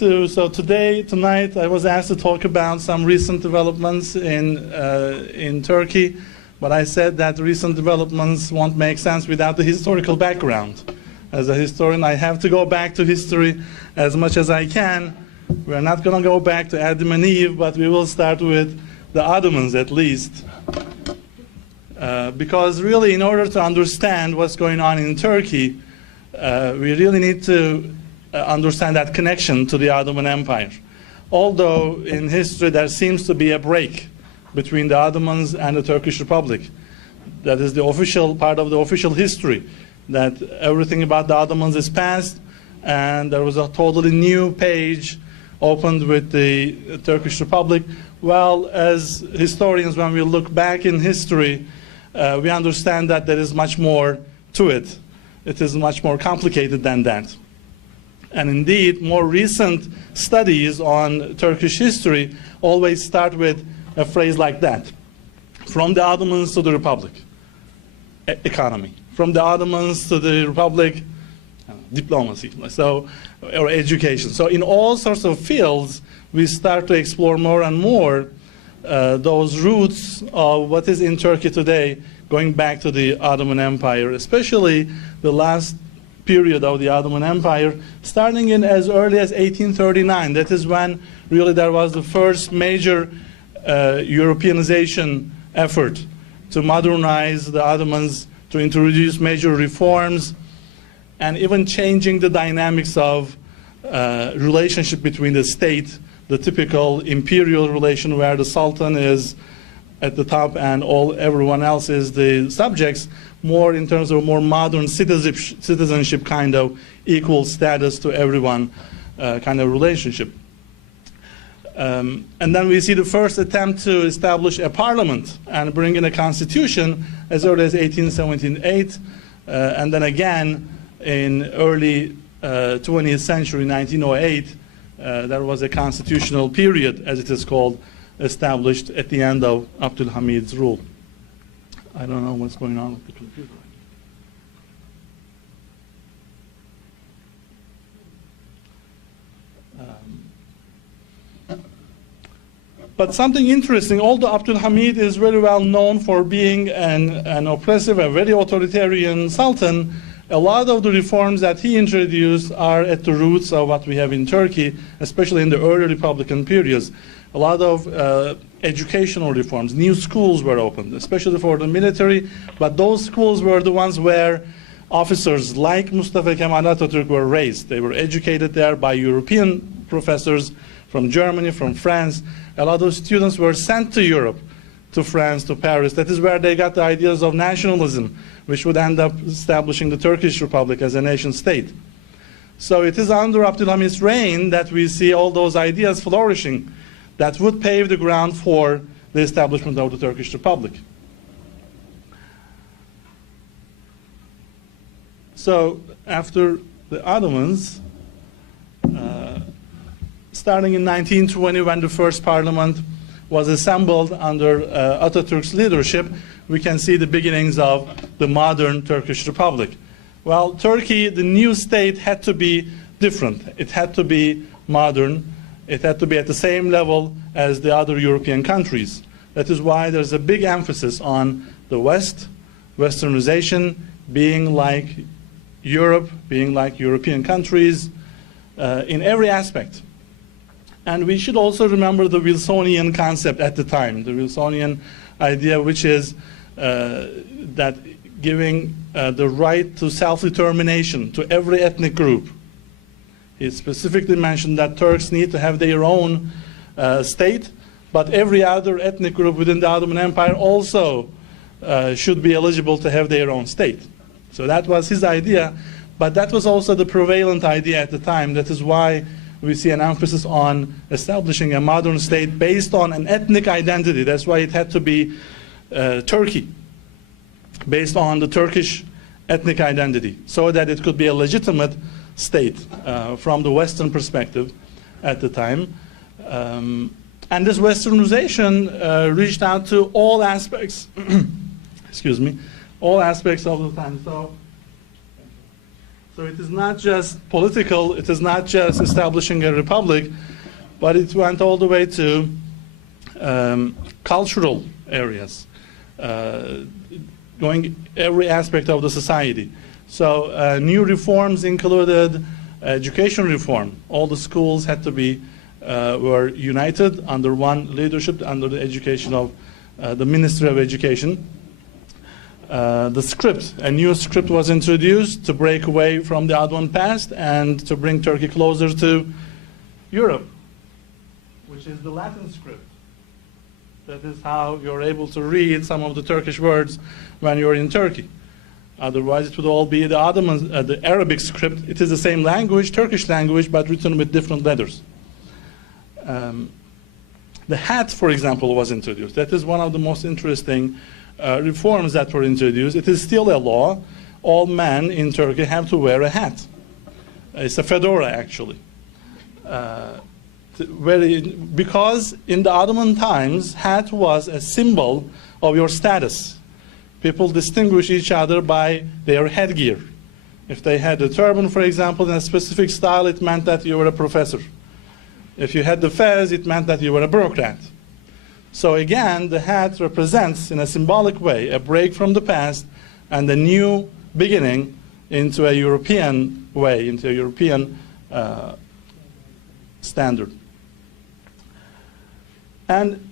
So tonight, I was asked to talk about some recent developments in Turkey, but I said that recent developments won't make sense without the historical background. As a historian, I have to go back to history as much as I can. We're not going to go back to Adam and Eve, but we will start with the Ottomans at least. Because really, in order to understand what's going on in Turkey, we really need to understand that connection to the Ottoman Empire. Although in history there seems to be a break between the Ottomans and the Turkish Republic. That is the official part of the official history, that everything about the Ottomans is past and there was a totally new page opened with the Turkish Republic. Well, as historians, when we look back in history, we understand that there is much more to it. It is much more complicated than that. And indeed, more recent studies on Turkish history always start with a phrase like that. From the Ottomans to the Republic, economy. From the Ottomans to the Republic, diplomacy, or education. So in all sorts of fields, we start to explore more and more those roots of what is in Turkey today, going back to the Ottoman Empire, especially the last period of the Ottoman Empire, starting in as early as 1839. That is when really there was the first major Europeanization effort to modernize the Ottomans, to introduce major reforms, and even changing the dynamics of relationship between the state, the typical imperial relation where the Sultan is at the top and everyone else is the subjects, more in terms of more modern citizenship kind of equal status to everyone kind of relationship. And then we see the first attempt to establish a parliament and bring in a constitution as early as 1878, and then again in early 20th century, 1908, there was a constitutional period, as it is called, established at the end of Abdul Hamid's rule. I don't know what's going on with the computer. But something interesting, although Abdul Hamid is very well known for being an oppressive, a very authoritarian sultan, a lot of the reforms that he introduced are at the roots of what we have in Turkey, especially in the early Republican periods. A lot of educational reforms. New schools were opened, especially for the military, but those schools were the ones where officers like Mustafa Kemal Atatürk were raised. They were educated there by European professors from Germany, from France. A lot of students were sent to Europe, to France, to Paris. That is where they got the ideas of nationalism, which would end up establishing the Turkish Republic as a nation state. So it is under Abdul Hamid's reign that we see all those ideas flourishing that would pave the ground for the establishment of the Turkish Republic. So after the Ottomans, starting in 1920, when the first parliament was assembled under Atatürk's leadership, we can see the beginnings of the modern Turkish Republic. Well, Turkey, the new state, had to be different. It had to be modern. It had to be at the same level as the other European countries. That is why there's a big emphasis on the West, Westernization, being like Europe, being like European countries in every aspect. And we should also remember the Wilsonian concept at the time, the Wilsonian idea, which is that giving the right to self-determination to every ethnic group. He specifically mentioned that Turks need to have their own state, but every other ethnic group within the Ottoman Empire also should be eligible to have their own state. So that was his idea, but that was also the prevalent idea at the time. That is why we see an emphasis on establishing a modern state based on an ethnic identity. That's why it had to be Turkey, based on the Turkish ethnic identity, so that it could be a legitimate state from the Western perspective at the time. And this Westernization reached out to all aspects, excuse me, all aspects of the time. So it is not just political, it is not just establishing a republic, but it went all the way to cultural areas, going every aspect of the society. So new reforms included education reform. All the schools had to be were united under one leadership, under the education of the Ministry of Education. The script, a new script was introduced to break away from the Ottoman past and to bring Turkey closer to Europe, which is the Latin script. That is how you're able to read some of the Turkish words when you're in Turkey. Otherwise, it would all be the Ottoman, the Arabic script. It is the same language, Turkish language, but written with different letters. The hat, for example, was introduced. That is one of the most interesting reforms that were introduced. It is still a law. All men in Turkey have to wear a hat. It's a fedora, actually. Because in the Ottoman times, hat was a symbol of your status. People distinguish each other by their headgear. If they had a turban, for example, in a specific style, it meant that you were a professor. If you had the fez, it meant that you were a bureaucrat. So again, the hat represents, in a symbolic way, a break from the past and a new beginning into a European way, into a European standard. And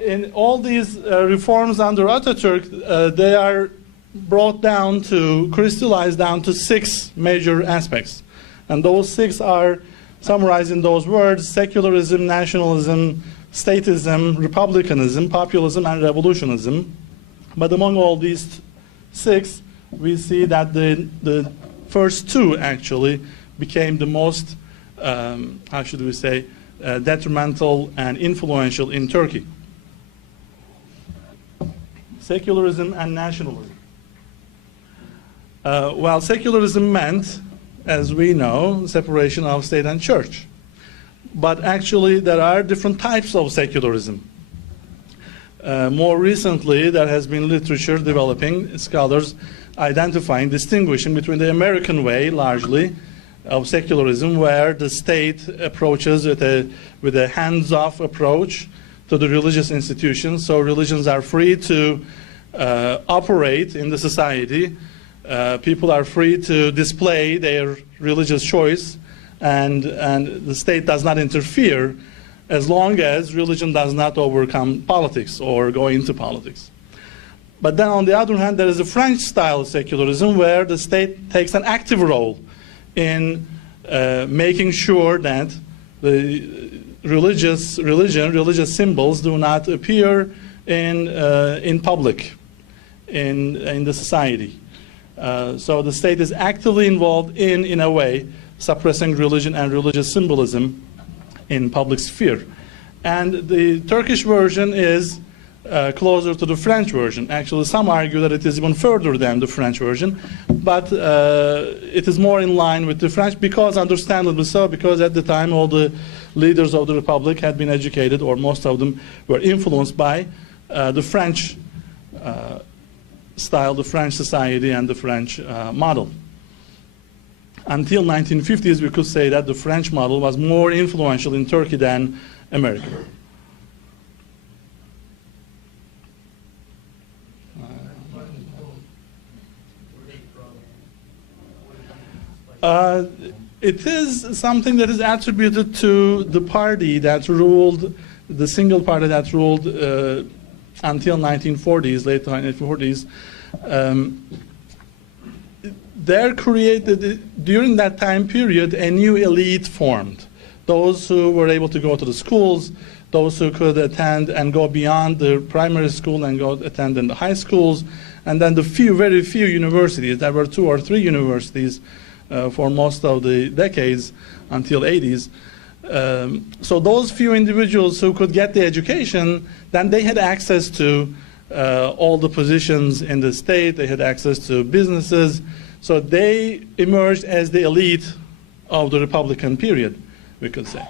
in all these reforms under Ataturk, they are brought down to, crystallized down to 6 major aspects. And those 6 are summarized in those words: secularism, nationalism, statism, republicanism, populism, and revolutionism. But among all these 6, we see that the first 2 actually became the most, how should we say, detrimental and influential in Turkey. Secularism and nationalism. Well, secularism meant, as we know, separation of state and church. But actually, there are different types of secularism. More recently, there has been literature developing, scholars identifying, distinguishing between the American way, largely, of secularism, where the state approaches with a hands-off approach to the religious institutions. So religions are free to operate in the society. People are free to display their religious choice, and the state does not interfere as long as religion does not overcome politics or go into politics. But then on the other hand, there is a French style of secularism where the state takes an active role in making sure that the religious symbols do not appear in public, in the society. So the state is actively involved in a way, suppressing religion and religious symbolism in public sphere. And the Turkish version is closer to the French version. Actually, some argue that it is even further than the French version, but it is more in line with the French, because, understandably so, because at the time all the leaders of the Republic had been educated, or most of them were influenced by the French style, the French society, and the French model. Until 1950s, we could say that the French model was more influential in Turkey than America. It is something that is attributed to the party that ruled, the single party that ruled until 1940s, late 1940s. There created, during that time period, a new elite formed. Those who were able to go to the schools, those who could attend and go beyond the primary school and go attend in the high schools, and then the very few universities. There were 2 or 3 universities for most of the decades until 80s. So those few individuals who could get the education, then they had access to all the positions in the state, they had access to businesses. So they emerged as the elite of the Republican period, we could say.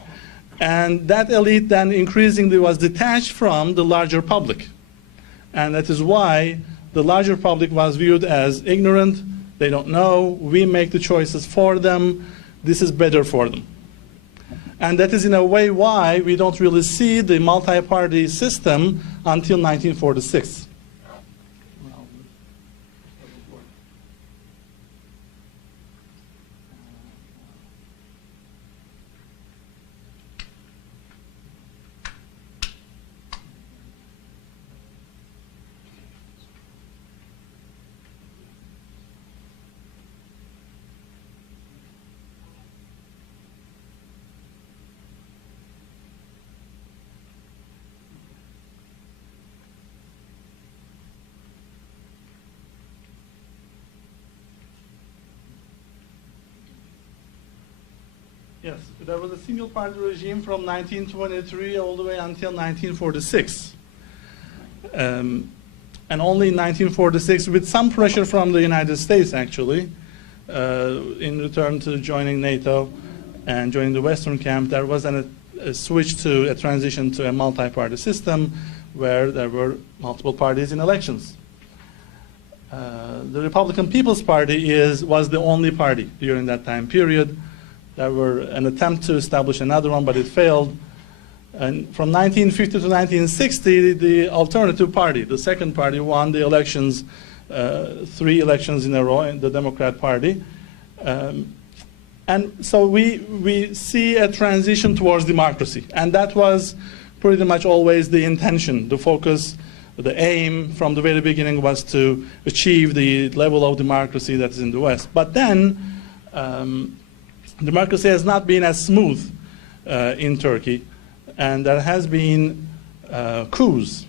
And that elite then increasingly was detached from the larger public. And that is why the larger public was viewed as ignorant, They don't know. We make the choices for them. This is better for them. And that is in a way why we don't really see the multi-party system until 1946. Yes, there was a single-party regime from 1923 all the way until 1946. And only in 1946, with some pressure from the United States, actually, in return to joining NATO and joining the Western camp, there was a switch to a transition to a multi-party system where there were multiple parties in elections. The Republican People's Party was the only party during that time period. There were an attempt to establish another one, but it failed. And from 1950 to 1960, the alternative party, the second party, won the elections, 3 elections in a row, in the Democrat Party. And so we see a transition towards democracy. And that was pretty much always the intention, the focus, the aim from the very beginning was to achieve the level of democracy that is in the West. But then, democracy has not been as smooth in Turkey, and there has been coups.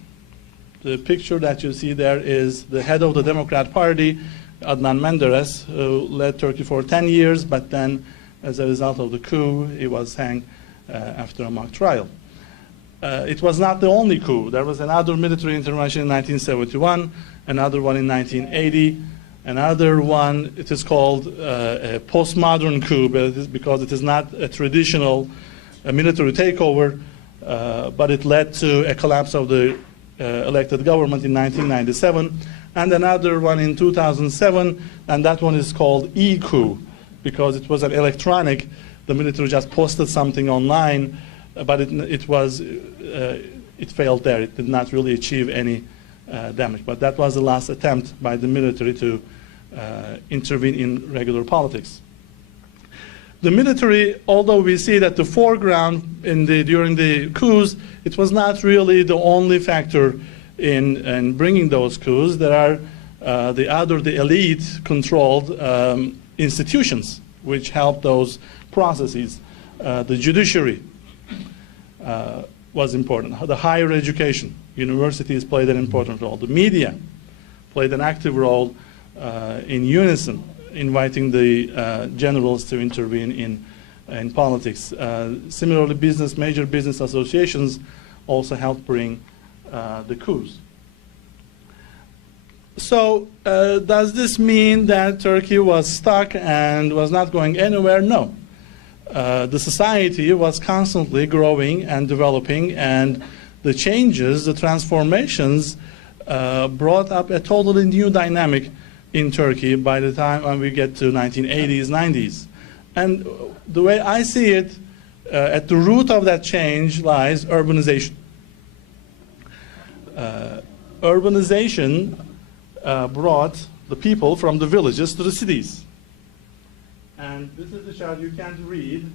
The picture that you see there is the head of the Democrat Party, Adnan Menderes, who led Turkey for 10 years, but then as a result of the coup, he was hanged after a mock trial. It was not the only coup. There was another military intervention in 1971, another one in 1980, another one, it is called a postmodern coup, because it is not a traditional military takeover, but it led to a collapse of the elected government in 1997, and another one in 2007, and that one is called e-coup, because it was an electronic, the military just posted something online, but it failed there. It did not really achieve any damage. But that was the last attempt by the military to intervene in regular politics. The military, although we see that the foreground during the coups, it was not really the only factor in bringing those coups. There are the elite-controlled institutions which helped those processes. The judiciary was important. The higher education, universities played an important role. The media played an active role in unison, inviting the generals to intervene in politics. Similarly, major business associations also helped bring the coups. So does this mean that Turkey was stuck and was not going anywhere? No. The society was constantly growing and developing, and the changes, the transformations brought up a totally new dynamic in Turkey by the time when we get to 1980s, 90s. And the way I see it, at the root of that change lies urbanization. Urbanization brought the people from the villages to the cities. And this is the chart. You can't read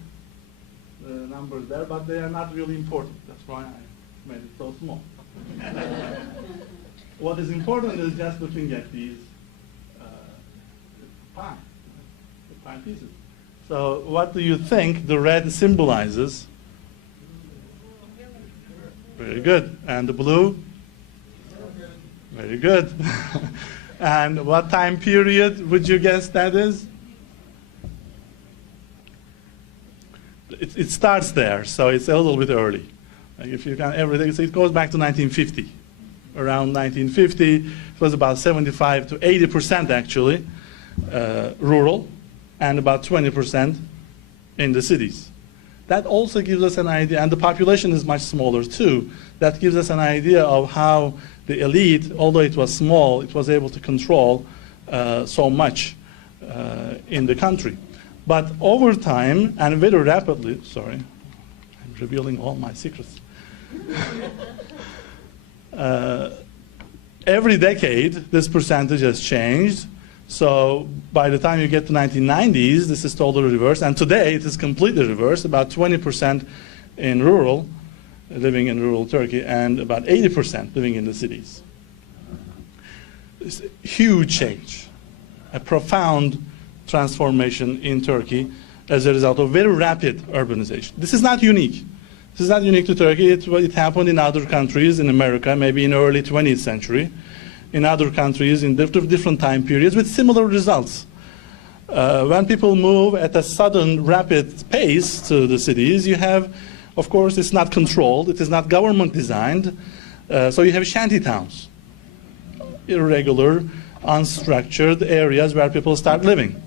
the numbers there, but they are not really important. That's why I made it so small. What is important is just looking at these pie pieces. So what do you think the red symbolizes? Very good. And the blue? Very good. And what time period would you guess that is? It starts there, so it's a little bit early. Like if you can everything, so it goes back to 1950. Around 1950, it was about 75 to 80% actually rural, and about 20% in the cities. That also gives us an idea, and the population is much smaller too. That gives us an idea of how the elite, although it was small, it was able to control so much in the country. But over time, and very rapidly, sorry, I'm revealing all my secrets. Every decade, this percentage has changed. So by the time you get to 1990s, this is totally reversed. And today, it is completely reversed, about 20% in rural, living in rural Turkey, and about 80% living in the cities. It's a huge change, a profound transformation in Turkey as a result of very rapid urbanization. This is not unique. This is not unique to Turkey. It happened in other countries in America, maybe in the early 20th century, in other countries in different time periods with similar results. When people move at a sudden, rapid pace to the cities, you have, of course, it's not controlled, it is not government designed, so you have shanty towns, irregular, unstructured areas where people start living.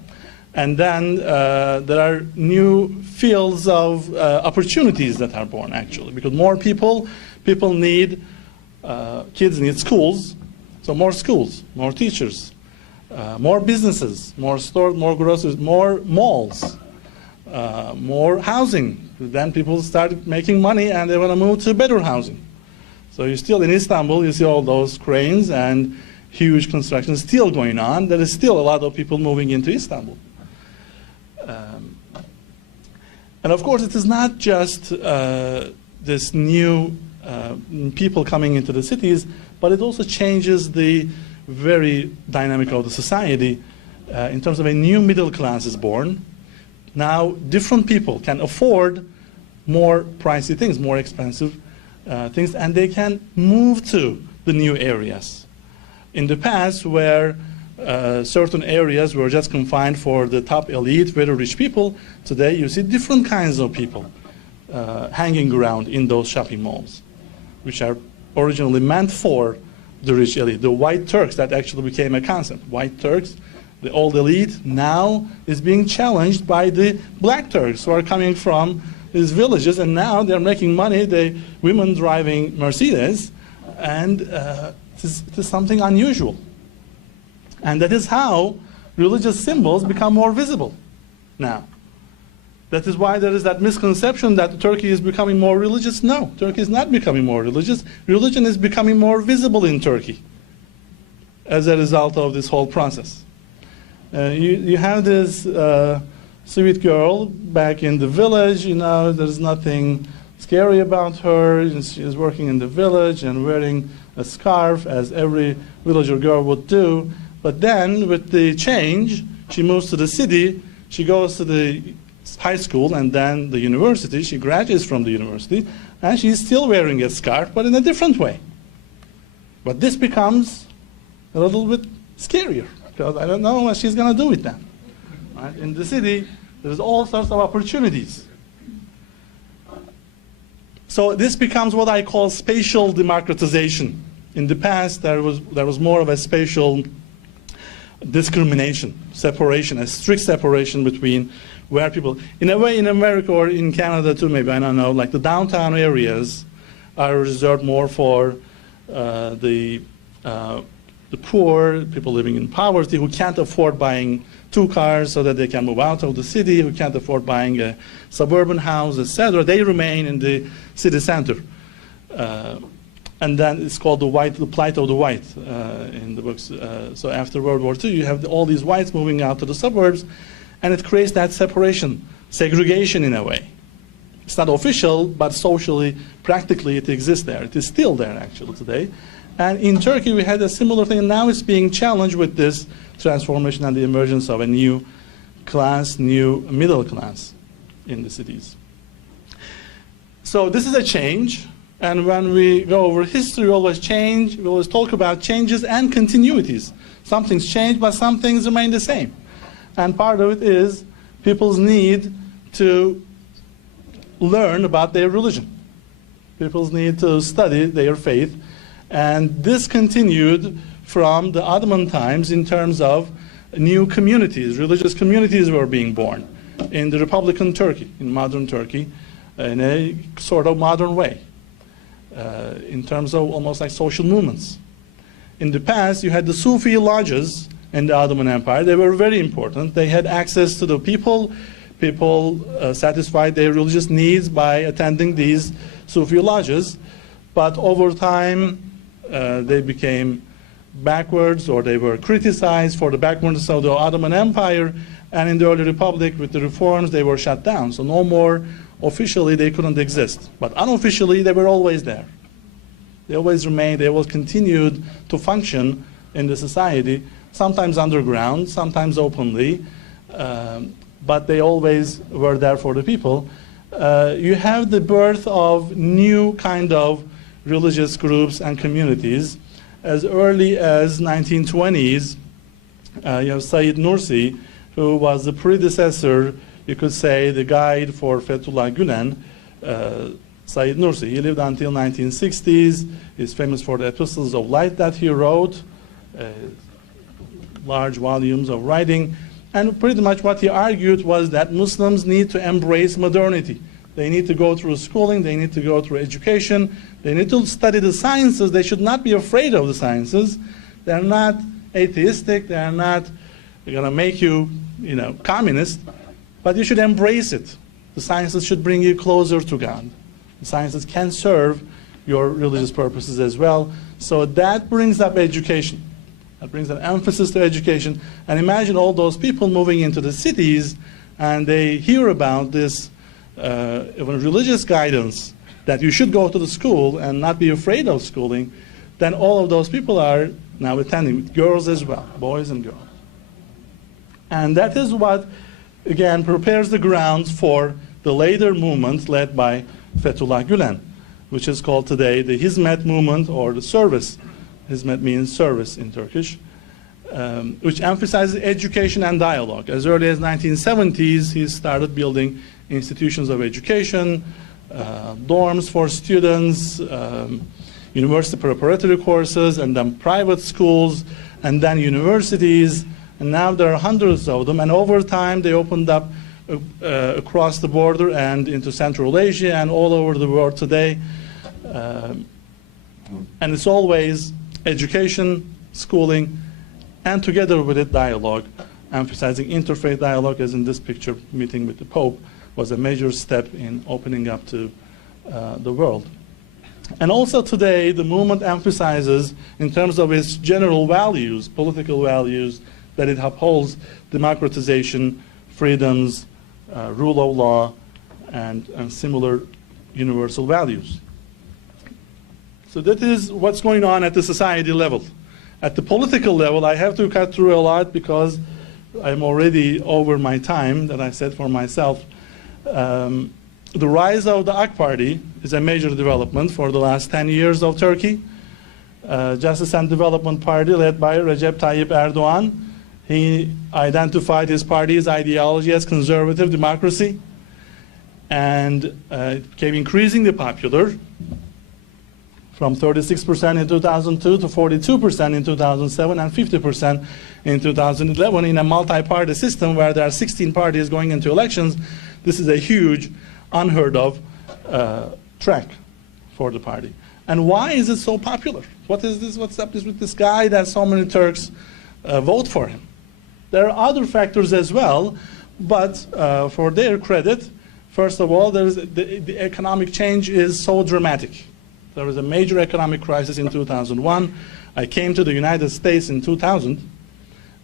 And then there are new fields of opportunities that are born, actually, because more people need, kids need schools, so more schools, more teachers, more businesses, more stores, more groceries, more malls, more housing. Then people start making money and they want to move to better housing. So you still, in Istanbul, you see all those cranes and huge construction still going on. There is still a lot of people moving into Istanbul. And of course, it is not just this new people coming into the cities, but it also changes the very dynamic of the society in terms of a new middle class is born. Now, different people can afford more pricey things, more expensive things, and they can move to the new areas. In the past, where certain areas were just confined for the top elite, very rich people, today you see different kinds of people hanging around in those shopping malls, which are originally meant for the rich elite. The white Turks, that actually became a concept. White Turks, the old elite, now is being challenged by the black Turks who are coming from these villages, and now they're making money, the women driving Mercedes, and it is something unusual. And that is how religious symbols become more visible now. That is why there is that misconception that Turkey is becoming more religious. No, Turkey is not becoming more religious. Religion is becoming more visible in Turkey as a result of this whole process. You have this sweet girl back in the village, you know, there's nothing scary about her. She's working in the village and wearing a scarf as every villager girl would do. But then with the change, she moves to the city, she goes to the high school and then the university, she graduates from the university, and she's still wearing a scarf, but in a different way. But this becomes a little bit scarier, because I don't know what she's going to do with that. Right? In the city, there's all sorts of opportunities. So this becomes what I call spatial democratization. In the past, there was more of a spatial discrimination, separation, a strict separation between where people, in a way in America or in Canada too, maybe, I don't know, like the downtown areas are reserved more for the poor, people living in poverty who can't afford buying 2 cars so that they can move out of the city, who can't afford buying a suburban house, etc. They remain in the city center. And then it's called the plight of the white in the books. So after World War II, you have all these whites moving out to the suburbs, and it creates that separation, segregation in a way. It's not official, but socially, practically, it exists there. It is still there, actually, today. And in Turkey, we had a similar thing, and now it's being challenged with this transformation and the emergence of a new class, new middle class in the cities. So this is a change. And when we go over history, we always talk about changes and continuities. Some things change, but some things remain the same. And part of it is people's need to learn about their religion. People's need to study their faith. And this continued from the Ottoman times in terms of new communities. Religious communities were being born in the Republican Turkey, in modern Turkey, in a sort of modern way. In terms of almost like social movements. In the past, you had the Sufi lodges in the Ottoman Empire. They were very important. They had access to the people. People satisfied their religious needs by attending these Sufi lodges. But over time, they became backwards, or they were criticized for the backwardness of the Ottoman Empire. And in the early republic, with the reforms, they were shut down. So no more officially they couldn't exist. But unofficially, they were always there. They always remained, they always continued to function in the society, sometimes underground, sometimes openly, but they always were there for the people. You have the birth of new kind of religious groups and communities. As early as 1920s, you have Said Nursi, who was the predecessor, you could say, the guide for Fethullah Gülen. Said Nursi, he lived until 1960s. He's famous for the Epistles of Light that he wrote, large volumes of writing. And pretty much what he argued was that Muslims need to embrace modernity. They need to go through schooling, they need to go through education, they need to study the sciences. They should not be afraid of the sciences. They're not atheistic, they're not going to make you, communist, but you should embrace it. The sciences should bring you closer to God. The sciences can serve your religious purposes as well. So that brings up education. That brings an emphasis to education. And imagine all those people moving into the cities, and they hear about this even religious guidance that you should go to the school and not be afraid of schooling. Then all of those people are now attending, girls as well, boys and girls. And that is what, again, prepares the grounds for the later movement led by Fethullah Gülen, which is called today the Hizmet movement, or the service. Hizmet means service in Turkish, which emphasizes education and dialogue. As early as 1970s, he started building institutions of education, dorms for students, university preparatory courses, and then private schools, and then universities. And now there are hundreds of them, and over time they opened up across the border and into Central Asia and all over the world today. And it's always education, schooling, and together with it dialogue, emphasizing interfaith dialogue, as in this picture, meeting with the Pope was a major step in opening up to the world. And also today, the movement emphasizes, in terms of its general values, political values, that it upholds democratization, freedoms, rule of law, and similar universal values. So that is what's going on at the society level. At the political level, I have to cut through a lot because I'm already over my time that I set for myself. The rise of the AK Party is a major development for the last 10 years of Turkey. Justice and Development Party, led by Recep Tayyip Erdogan, he identified his party's ideology as conservative democracy, and it became increasingly popular, from 36% in 2002 to 42% in 2007 and 50% in 2011 in a multi-party system where there are 16 parties going into elections. This is a huge, unheard of track for the party. And why is it so popular? What is this? What's up with this guy that so many Turks vote for him? There are other factors as well, but for their credit, first of all, the economic change is so dramatic. There was a major economic crisis in 2001. I came to the United States in 2000,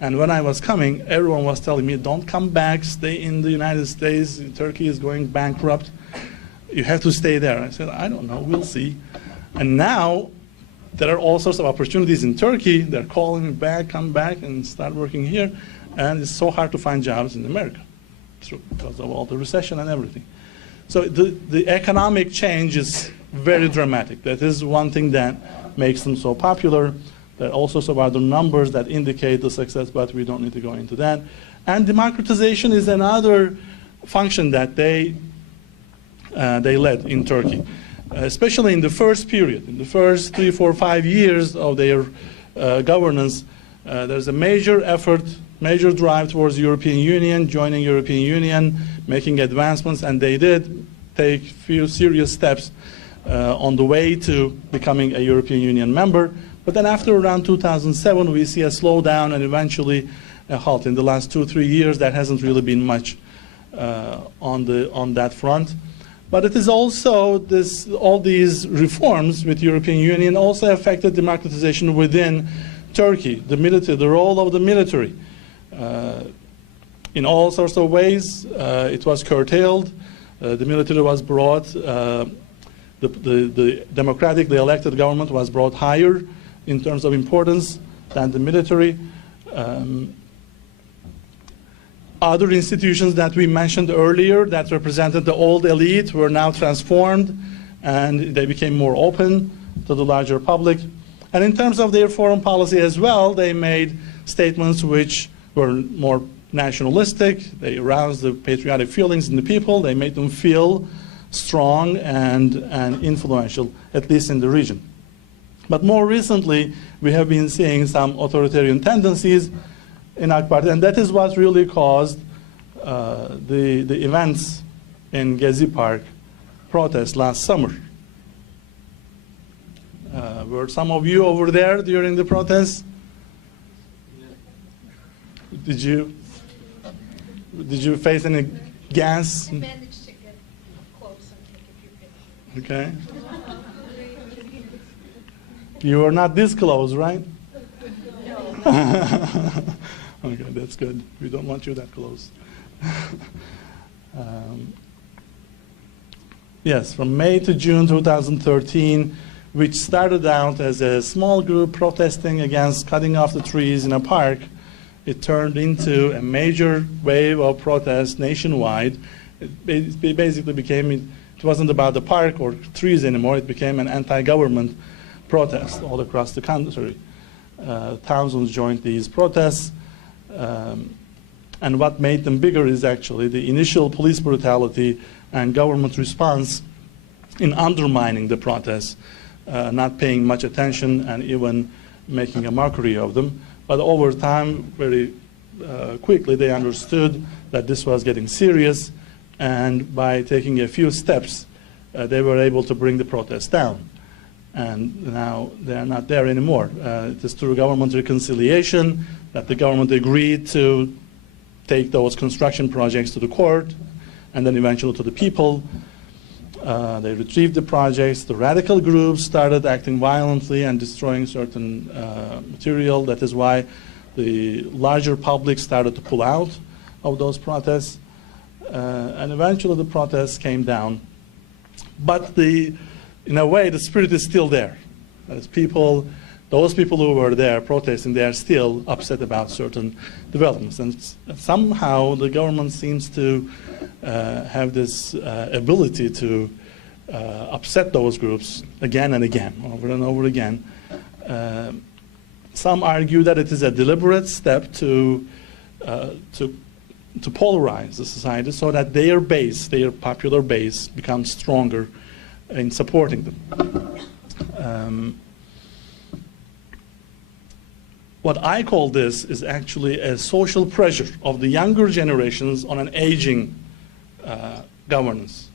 and when I was coming, everyone was telling me, don't come back, stay in the United States, Turkey is going bankrupt, you have to stay there. I said, I don't know, we'll see. And now, there are all sorts of opportunities in Turkey. They're calling me back, come back and start working here. And it's so hard to find jobs in America because of all the recession and everything. So the economic change is very dramatic. That is one thing that makes them so popular. There are all sorts of other numbers that indicate the success, but we don't need to go into that. And democratization is another function that they led in Turkey, especially in the first period. In the first 3, 4, 5 years of their governance, there's a major effort, major drive towards the European Union, joining European Union, making advancements, and they did take few serious steps on the way to becoming a European Union member. But then after around 2007, we see a slowdown and eventually a halt. In the last 2-3 years, there hasn't really been much on that front. But it is also all these reforms with European Union also affected democratization within Turkey, the military, the role of the military. In all sorts of ways, it was curtailed. The military was brought, the democratically elected government was brought higher in terms of importance than the military. Other institutions that we mentioned earlier that represented the old elite were now transformed and they became more open to the larger public. And in terms of their foreign policy as well, they made statements which were more nationalistic. They aroused the patriotic feelings in the people. They made them feel strong and influential, at least in the region. But more recently, we have been seeing some authoritarian tendencies in AK Party, and that is what really caused the events in Gezi Park protest last summer. Were some of you over there during the protest? Did you face any gas? I managed to get close and take a few pictures. Okay. You were not this close, right? No. Okay, that's good. We don't want you that close. Yes, from May to June 2013, which started out as a small group protesting against cutting off the trees in a park, it turned into a major wave of protests nationwide. It basically became, it wasn't about the park or trees anymore, it became an anti-government protest all across the country. Thousands joined these protests. And what made them bigger is actually the initial police brutality and government response in undermining the protests, not paying much attention and even making a mockery of them. But over time, very quickly, they understood that this was getting serious, and by taking a few steps, they were able to bring the protests down. And now they are not there anymore. It is through government reconciliation that the government agreed to take those construction projects to the court and then eventually to the people. They retrieved the projects. The radical groups started acting violently and destroying certain material. That is why the larger public started to pull out of those protests. And eventually the protests came down. But in a way, the spirit is still there. As those people who were there protesting, they are still upset about certain developments. And somehow the government seems to have this ability to upset those groups again and again, over and over again. Some argue that it is a deliberate step to polarize the society so that their base, their popular base, becomes stronger in supporting them. What I call this is actually a social pressure of the younger generations on an aging governance.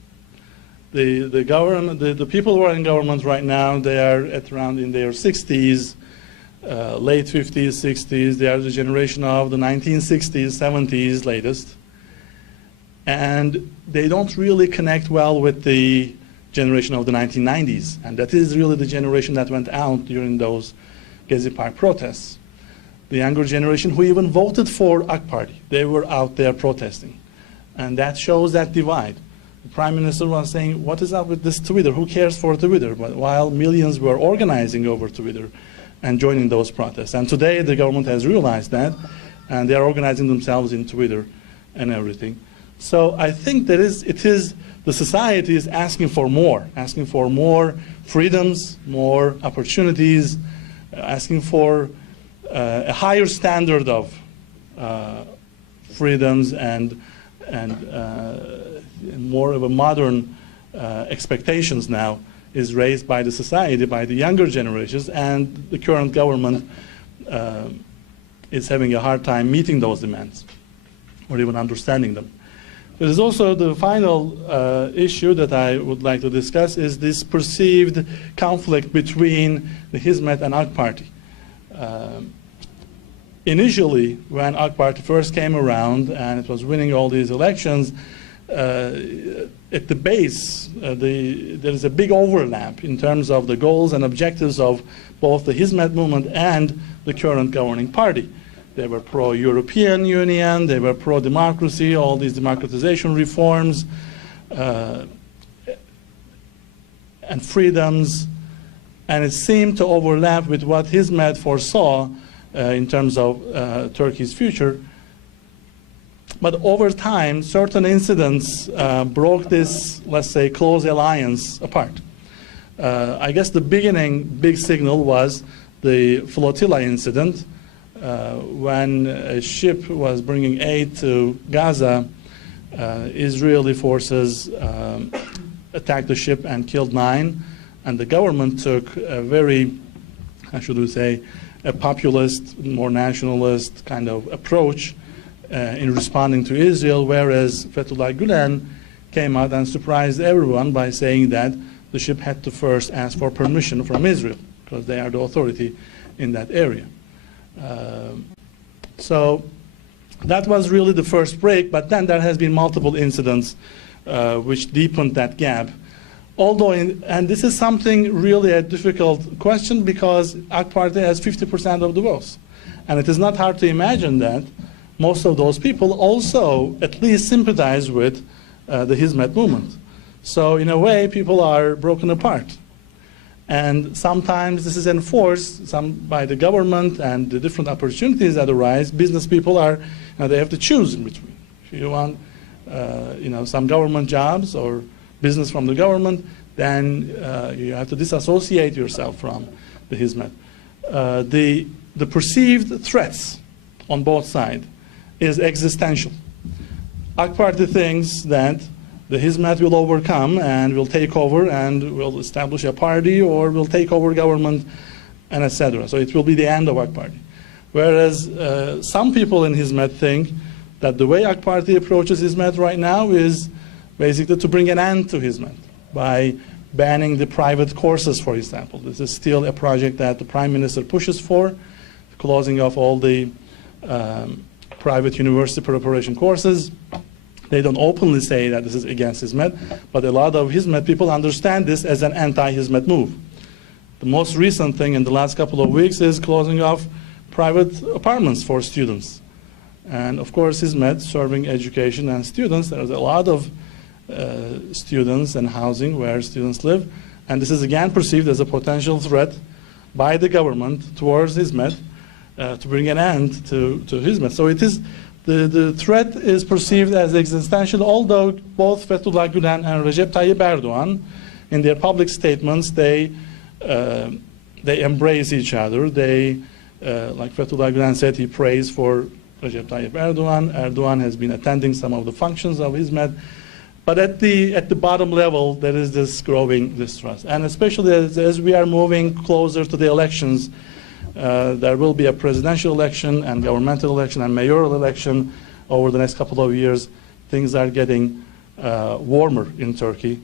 The people who are in government right now, they are at around in their 60s, late 50s, 60s. They are the generation of the 1960s, 70s latest. And they don't really connect well with the generation of the 1990s. And that is really the generation that went out during those Gezi Park protests. The younger generation who even voted for AK Party, they were out there protesting. And that shows that divide. The Prime Minister was saying, what is up with this Twitter? Who cares for Twitter? But while millions were organizing over Twitter and joining those protests. And today the government has realized that, and they are organizing themselves in Twitter and everything. So I think that the society is asking for more freedoms, more opportunities, asking for a higher standard of freedoms and more of a modern expectations now is raised by the society, by the younger generations, and the current government is having a hard time meeting those demands or even understanding them. There is also the final issue that I would like to discuss is this perceived conflict between the Hizmet and AK Party. Initially, when AK Party first came around and it was winning all these elections, at the base, there is a big overlap in terms of the goals and objectives of both the Hizmet movement and the current governing party. They were pro-European Union, they were pro-democracy, all these democratization reforms and freedoms, and it seemed to overlap with what Hizmet foresaw in terms of Turkey's future. But over time, certain incidents broke this, let's say, close alliance apart. I guess the beginning big signal was the flotilla incident when a ship was bringing aid to Gaza. Israeli forces attacked the ship and killed 9, and the government took a very, how should we say, a populist, more nationalist kind of approach in responding to Israel, whereas Fethullah Gülen came out and surprised everyone by saying that the ship had to first ask for permission from Israel, because they are the authority in that area. So that was really the first break, but then there has been multiple incidents which deepened that gap. Although, and this is something really a difficult question, because AK Party has 50% of the votes. And it is not hard to imagine that most of those people also at least sympathize with the Hizmet movement. So in a way, people are broken apart. And sometimes this is enforced by the government and the different opportunities that arise. Business people are, they have to choose in between. If you want, some government jobs or business from the government, then you have to disassociate yourself from the Hizmet. The perceived threats on both sides is existential. AK Party thinks that the Hizmet will overcome and will take over and will establish a party or will take over government and etc. So it will be the end of AK Party. Whereas some people in Hizmet think that the way AK Party approaches Hizmet right now is basically to bring an end to Hizmet by banning the private courses, for example. This is still a project that the Prime Minister pushes for, closing off all the private university preparation courses. They don't openly say that this is against Hizmet, but a lot of Hizmet people understand this as an anti-Hizmet move. The most recent thing in the last couple of weeks is closing off private apartments for students. And of course, Hizmet serving education and students, there's a lot of students and housing where students live, and this is again perceived as a potential threat by the government towards Hizmet to bring an end to Hizmet. So it is the threat is perceived as existential, although both Fethullah Gülen and Recep Tayyip Erdogan, in their public statements, they embrace each other. They, like Fethullah Gülen said, he prays for Recep Tayyip Erdogan. Erdogan has been attending some of the functions of Hizmet. But at the bottom level, there is this growing distrust. And especially as we are moving closer to the elections, there will be a presidential election and governmental election and mayoral election over the next couple of years. Things are getting warmer in Turkey.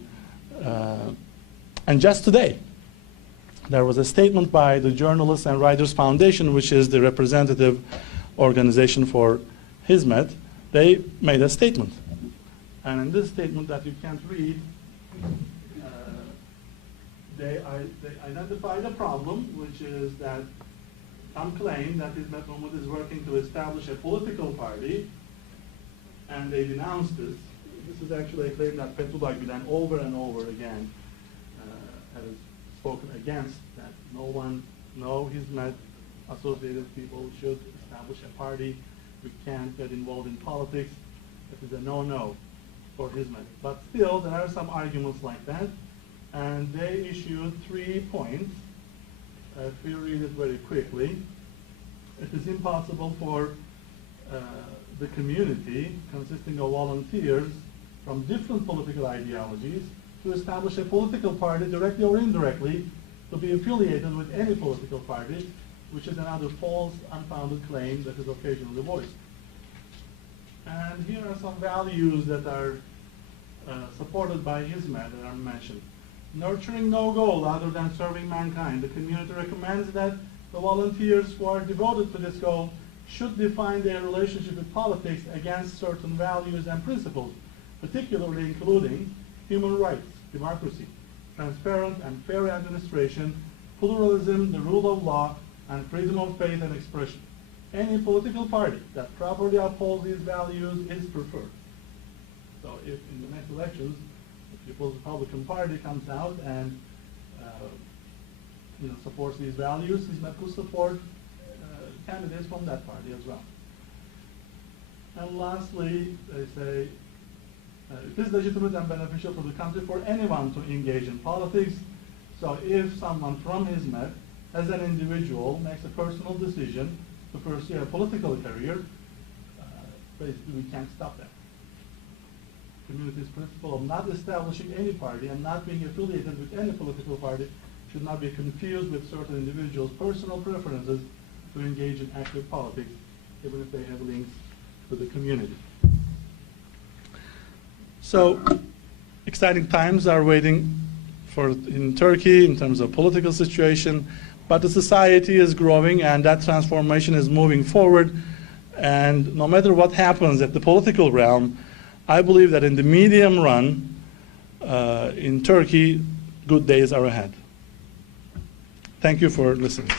And just today, there was a statement by the Journalists and Writers Foundation, which is the representative organization for Hizmet. They made a statement. And in this statement that you can't read, they identify the problem, which is that some claim that Hizmet movement is working to establish a political party, and they denounce this. This is actually a claim that Fethullah Gülen over and over again has spoken against, that no Hizmet associated people should establish a party. We can't get involved in politics. It is a no-no for Hizmet. But still, there are some arguments like that, and they issued 3 points. If we read it very quickly, it is impossible for the community, consisting of volunteers from different political ideologies, to establish a political party, directly or indirectly, to be affiliated with any political party, which is another false, unfounded claim that is occasionally voiced. And here are some values that are supported by hizmet that are mentioned. Nurturing no goal other than serving mankind. The community recommends that the volunteers who are devoted to this goal should define their relationship with politics against certain values and principles, particularly including human rights, democracy, transparent and fair administration, pluralism, the rule of law, and freedom of faith and expression. Any political party that properly upholds these values is preferred. So if in the next elections, the People's Republican Party comes out and supports these values, hizmet will support candidates from that party as well. And lastly, they say, it is legitimate and beneficial for the country for anyone to engage in politics. So if someone from hizmet, as an individual, makes a personal decision to pursue a political career, basically we can't stop that. Community's principle of not establishing any party and not being affiliated with any political party should not be confused with certain individuals' personal preferences to engage in active politics, even if they have links to the community. So, exciting times are waiting in Turkey in terms of political situation, but the society is growing and that transformation is moving forward. And no matter what happens at the political realm, I believe that in the medium run, in Turkey, good days are ahead. Thank you for listening.